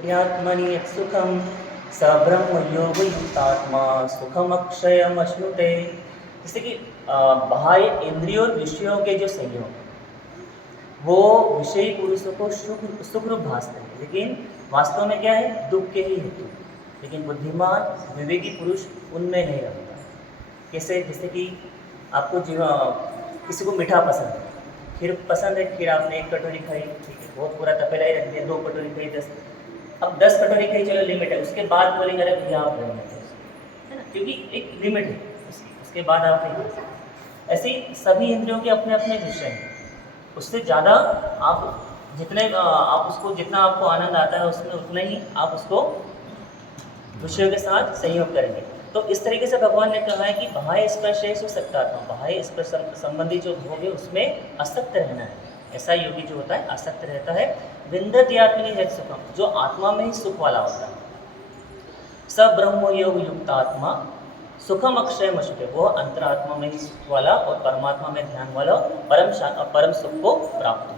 विन्दत्यात्मनि यत् सुखं स ब्रह्मयोगयुक्तात्मा सुखमक्षयमश्नुते। जैसे कि बाह्य इंद्रियों और विषयों के जो संयोग वो विषयी पुरुषों को सुख रूप भासते हैं, लेकिन वास्तव में क्या है, दुख के ही हेतु। लेकिन बुद्धिमान विवेकी पुरुष उनमें नहीं रहता। कैसे? जैसे कि आपको किसी को मीठा पसंद है, खीर पसंद है, खीर आपने 1 कटोरी खाई, ठीक है, बहुत पूरा तपेला ही रख दिया, 2 कटोरी खाई, 10, अब 10 कटोरी खाई, चलो लिमिट है, उसके बाद बोलेंगे अरे भैया आप रहने दो, है ना, क्योंकि एक लिमिट है उसके बाद आप नहीं कर सकते। ऐसे ही सभी इंद्रियों के अपने अपने विषय हैं, उससे ज़्यादा आप आप उसको जितना आपको आनंद आता है उसमें उतना ही आप उसको विषयों के साथ संयोग करेंगे। तो इस तरीके से भगवान ने कहा है कि बाह्य स्पर्श है सत्तात्मा, बाह्य स्पर्श संबंधी जो भोग है उसमें आसक्त रहना है। ऐसा योगी जो होता है आसक्त रहता है। विन्दति आत्मनि यत् सुखम, जो आत्मा में ही सुख वाला होता है। स ब्रह्म योग युक्त आत्मा सुखम अक्षय मशुके, वो अंतरात्मा में ही सुख वाला और परमात्मा में ध्यान वाला परम सुख को प्राप्त हो।